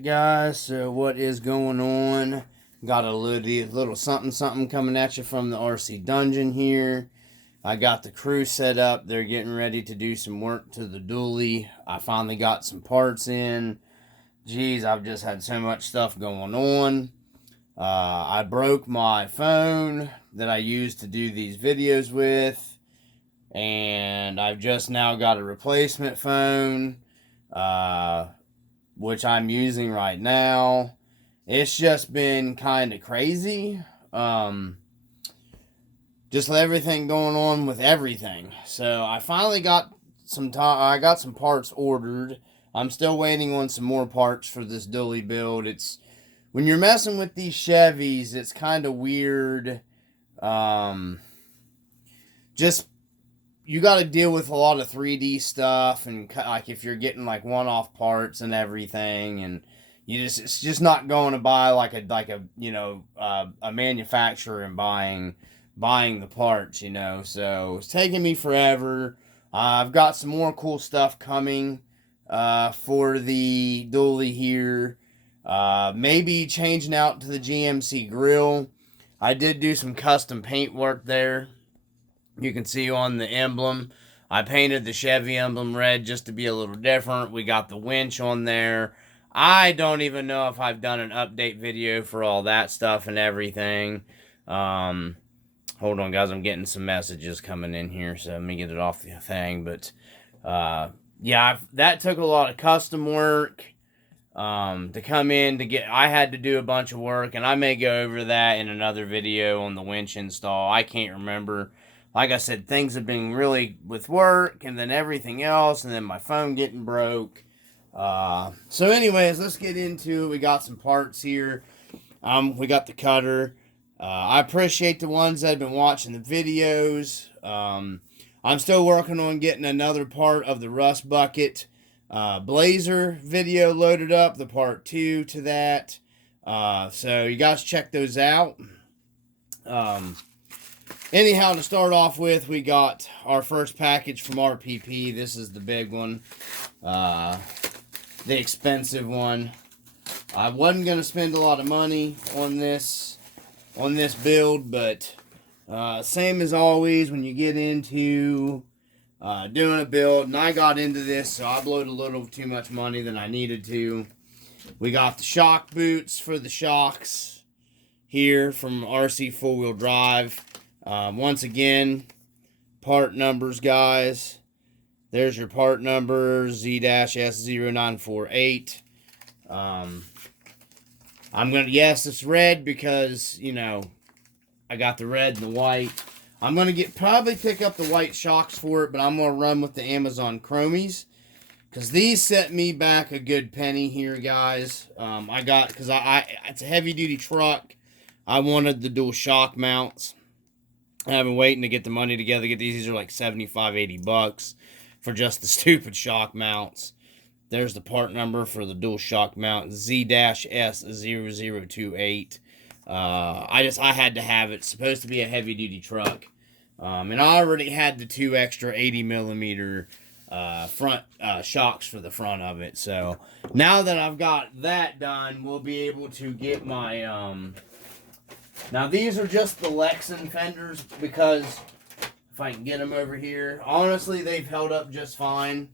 Alright guys, so what is going on? Got a little something coming at you from the RC dungeon here. I got the crew set up. They're getting ready to do some work to the dually. I finally got some parts in. Geez, I've just had so much stuff going on. I broke my phone that I used to do these videos with, and I've just now got a replacement phone, which I'm using right now. It's just been kind of crazy. Just everything going on with everything. So I finally got some I got some parts ordered. I'm still waiting on some more parts for this dually build. It's when you're messing with these Chevys, it's kind of weird. Just you got to deal with a lot of 3D stuff, and like if you're getting like one-off parts and everything, and it's just not going to buy like a manufacturer and buying the parts, So it's taking me forever. I've got some more cool stuff coming for the dually here. Maybe changing out to the GMC grill. I did do some custom paint work there. You can see on the emblem, I painted the Chevy emblem red just to be a little different. We got the winch on there. I don't even know if I've done an update video for all that stuff and everything. Hold on, guys. I'm getting some messages coming in here, so let me get it off the thing. But, yeah, that took a lot of custom work to come in to get. I had to do a bunch of work, and I may go over that in another video on the winch install. I can't remember. Like I said, things have been really with work and then everything else, and then my phone getting broke. So anyways, let's get into it. We got some parts here. We got the cutter. I appreciate the ones that have been watching the videos. I'm still working on getting another part of the rust bucket blazer video loaded up, the part 2 to that. So you guys check those out. Anyhow, to start off with, we got our first package from RPP. This is the big one, the expensive one. I wasn't going to spend a lot of money on this build, but same as always when you get into doing a build, and I got into this, so I blowed a little too much money than I needed to. We got the shock boots for the shocks here from Rc4wd. Once again, part numbers, guys. There's your part number, Z-S0948. Yes, it's red because, I got the red and the white. I'm going to probably pick up the white shocks for it, but I'm going to run with the Amazon Chromies, because these set me back a good penny here, guys. Because it's a heavy-duty truck. I wanted the dual shock mounts. I've been waiting to get the money together to get these. These are like $75-80 for just the stupid shock mounts. There's the part number for the dual shock mount, Z-S0028. I had to have it. It's supposed to be a heavy duty truck. And I already had the 2 extra 80mm front shocks for the front of it. So now that I've got that done, we'll be able to get my now these are just the Lexan fenders, because if I can get them over here, honestly, they've held up just fine.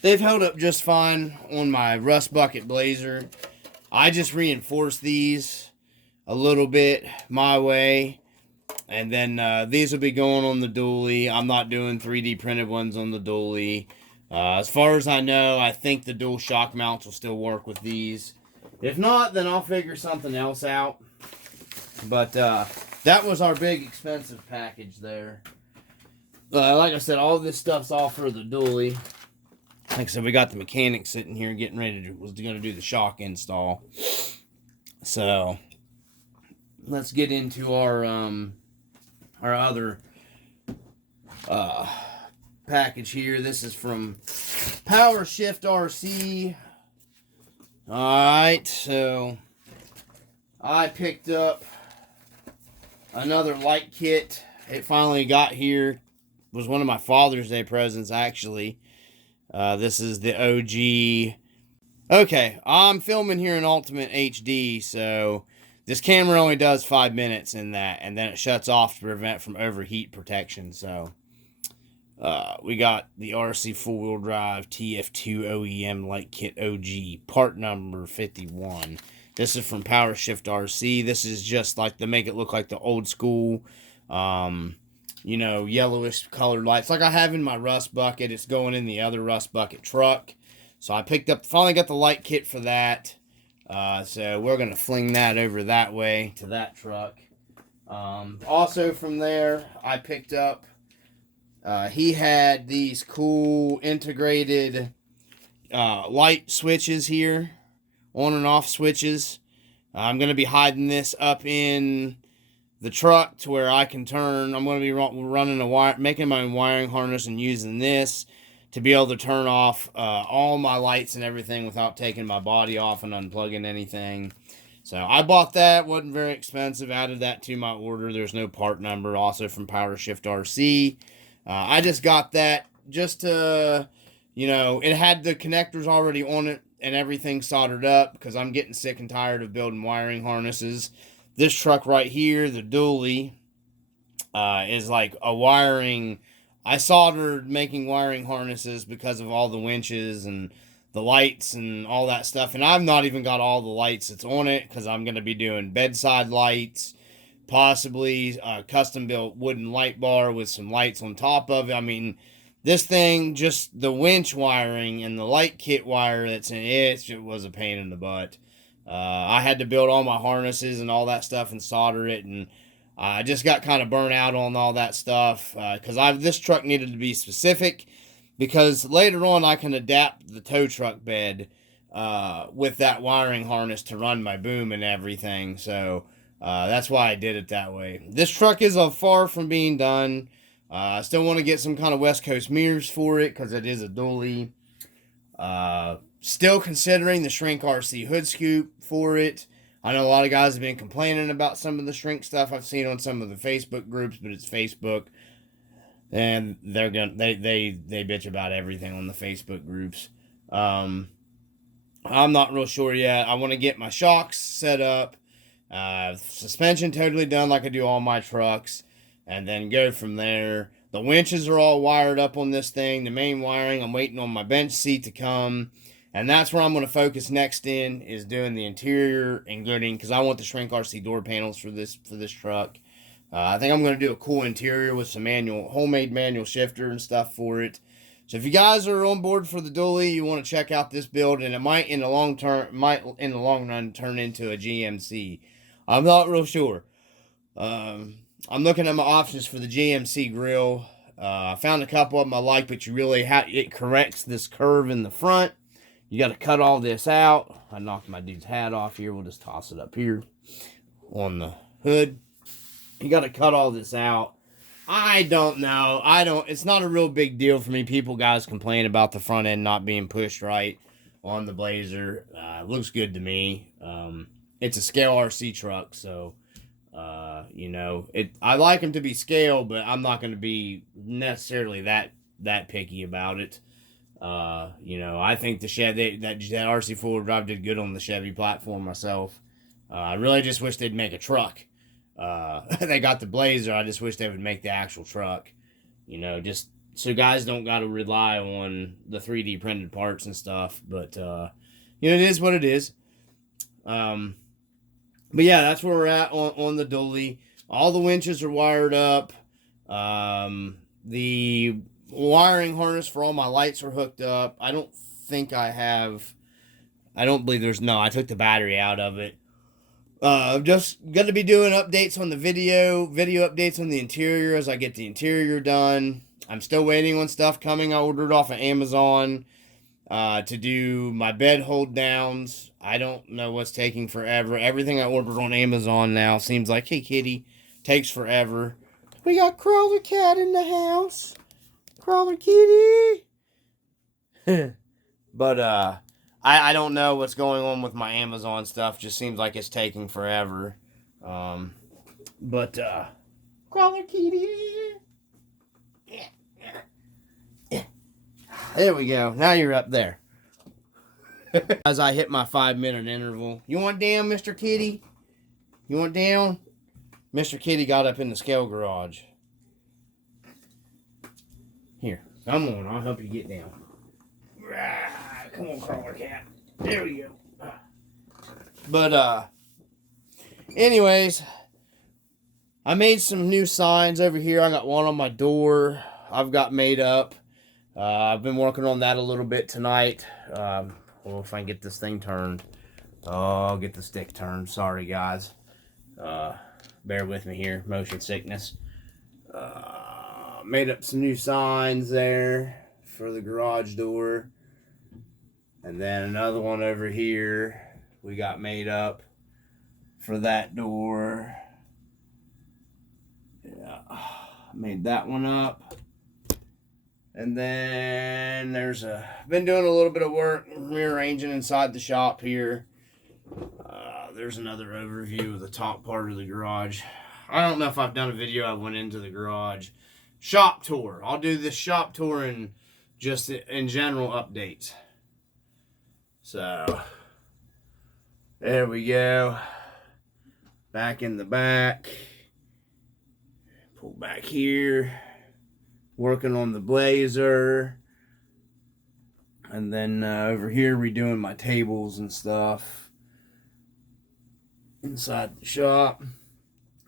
They've held up just fine on my rust bucket blazer. I just reinforced these a little bit my way, and then these will be going on the dually. I'm not doing 3D printed ones on the dually. As far as I know, I think the dual shock mounts will still work with these. If not, then I'll figure something else out. But that was our big expensive package there. Like I said, all this stuff's all for the dually. Like I said, we got the mechanic sitting here getting ready to do the shock install. So let's get into our other package here. This is from Power Shift RC. Alright, so I picked up another light kit. It finally got here. It was one of my Father's Day presents, actually. This is the OG Okay, I'm filming here in Ultimate HD, so this camera only does 5 minutes in that, and then it shuts off to prevent from overheat protection. So we got the RC 4-wheel drive TF2 OEM light kit OG, part number 51. This is from Power Shift RC. This is just like to make it look like the old school, yellowish colored lights like I have in my rust bucket. It's going in the other rust bucket truck. So I finally got the light kit for that. So we're going to fling that over that way to that truck. Also from there, I picked up, he had these cool integrated light switches here, on and off switches. I'm going to be hiding this up in the truck to where I can turn. I'm going to be running making my own wiring harness and using this to be able to turn off all my lights and everything without taking my body off and unplugging anything. So I bought that. Wasn't very expensive. Added that to my order. There's no part number. Also from Power Shift RC. I just got that just to, it had the connectors already on it and everything soldered up because I'm getting sick and tired of building wiring harnesses. This truck right here, the dually, is like a wiring. I soldered making wiring harnesses because of all the winches and the lights and all that stuff. And I've not even got all the lights that's on it because I'm going to be doing bedside lights, possibly a custom built wooden light bar with some lights on top of it. I mean, this thing, just the winch wiring and the light kit wire that's in it, it was a pain in the butt. I had to build all my harnesses and all that stuff and solder it, and I just got kind of burnt out on all that stuff because this truck needed to be specific because later on I can adapt the tow truck bed with that wiring harness to run my boom and everything. So that's why I did it that way. This truck is far from being done. I still want to get some kind of West Coast mirrors for it because it is a dually. Still considering the Shrink RC hood scoop for it. I know a lot of guys have been complaining about some of the shrink stuff I've seen on some of the Facebook groups, but it's Facebook, and they bitch about everything on the Facebook groups. I'm not real sure yet. I want to get my shocks set up, suspension totally done like I do all my trucks, and then go from there. The winches are all wired up on this thing. The main wiring, I'm waiting on my bench seat to come. And that's where I'm going to focus next in, is doing the interior and gluing, because I want the Shrink RC door panels for this truck. I think I'm going to do a cool interior with some homemade manual shifter and stuff for it. So if you guys are on board for the dually, you want to check out this build, and it might in the long run turn into a GMC. I'm not real sure. I'm looking at my options for the GMC grill. I found a couple of them I like, but it corrects this curve in the front. You got to cut all this out. I knocked my dude's hat off here. We'll just toss it up here on the hood. You got to cut all this out. I don't know. It's not a real big deal for me. Guys complain about the front end not being pushed right on the Blazer. It looks good to me. It's a scale RC truck, so, I like them to be scale, but I'm not going to be necessarily that picky about it. I think the Chevy, that RC4wd drive did good on the Chevy platform myself. I really just wish they'd make a truck. They got the Blazer. I just wish they would make the actual truck. Just so guys don't got to rely on the 3D printed parts and stuff. But, it is what it is. But yeah, that's where we're at on the dually. All the winches are wired up. The wiring harness for all my lights are hooked up. I don't believe I took the battery out of it. Just going to be doing updates on the video updates on the interior as I get the interior done. I'm still waiting on stuff coming. I ordered off of Amazon to do my bed hold downs. I don't know what's taking forever. Everything I ordered on Amazon now seems like, hey kitty, takes forever. We got Crawler Cat in the house. Crawler kitty. But I don't know what's going on with my Amazon stuff. Just seems like it's taking forever. But Crawler kitty. There we go. Now you're up there. As I hit my 5-minute interval. You want down, Mr. Kitty? You want down? Mr. Kitty got up in the scale garage. Here, come on, I'll help you get down. Come on, crawler cat. There we go. But, anyways, I made some new signs over here. I got one on my door I've got made up. I've been working on that a little bit tonight. Well, if I can get this thing turned. Oh, I'll get the stick turned. Sorry, guys. Bear with me here. Motion sickness. Made up some new signs there for the garage door. And then another one over here we got made up for that door. Yeah, made that one up. And then been doing a little bit of work rearranging inside the shop here. There's another overview of the top part of the garage. I don't know if I've done a video I went into the garage. Shop tour. I'll do this shop tour and just in general updates. So, there we go. Back in the back. Pull back here. Working on the Blazer. And then over here redoing my tables and stuff. Inside the shop.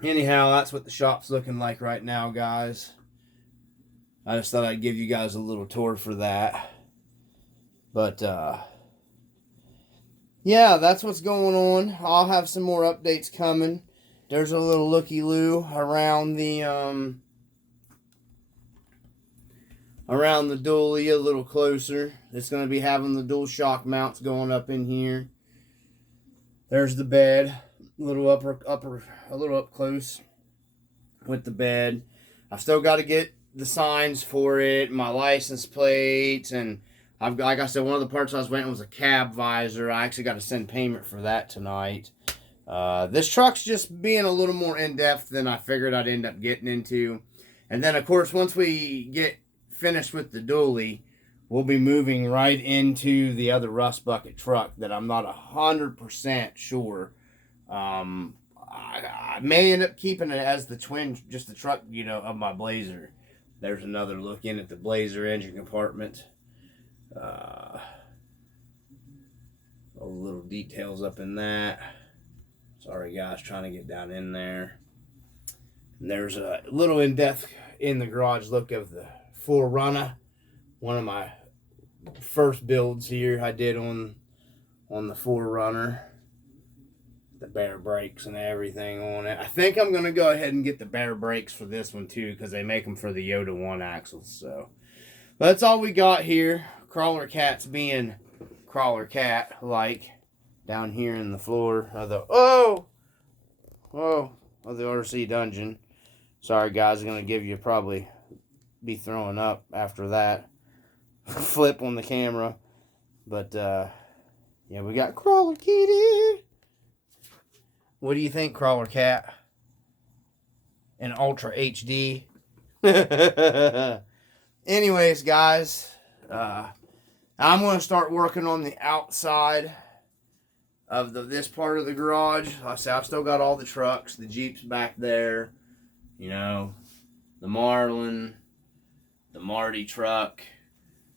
Anyhow, that's what the shop's looking like right now, guys. I just thought I'd give you guys a little tour for that. But, yeah, that's what's going on. I'll have some more updates coming. There's a little looky-loo around the dually a little closer. It's going to be having the dual shock mounts going up in here. There's the bed. A little up close with the bed. I've still got to get the signs for it, my license plates, and like I said, one of the parts I was waiting was a cab visor. I actually got to send payment for that tonight. This truck's just being a little more in-depth than I figured I'd end up getting into. And then, of course, once we get finished with the dually, we'll be moving right into the other rust bucket truck that I'm not 100% sure. I may end up keeping it as the twin, just the truck, of my Blazer. There's another look in at the Blazer engine compartment. All the little details up in that. Sorry, guys, trying to get down in there. And there's a little in-depth in the garage look of the 4Runner. One of my first builds here I did on the 4Runner. The bare brakes and everything on it. I think I'm going to go ahead and get the bare brakes for this one too, because they make them for the Yoda 1 axles. So, but that's all we got here. Crawler Cat's being Crawler Cat like down here in the floor of the of the RC dungeon. Sorry guys, I'm going to give you probably be throwing up after that flip on the camera. But yeah, we got Crawler Kitty. What do you think, Crawler Cat? In Ultra HD. Anyways, guys, I'm going to start working on the outside of this part of the garage. Like I said, I've still got all the trucks, the Jeeps back there, the Marlin, the Marty truck,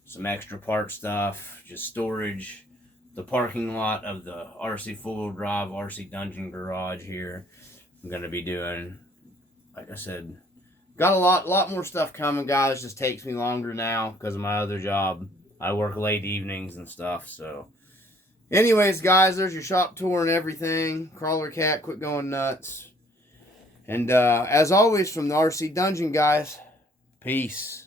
some extra part stuff, just storage. The parking lot of the Rc4wd drive RC Dungeon garage here. I'm going to be doing, like I said, got a lot more stuff coming, guys. Just takes me longer now because of my other job. I work late evenings and stuff, so. Anyways, guys, there's your shop tour and everything. Crawler Cat, quit going nuts. And as always, from the RC Dungeon, guys, peace.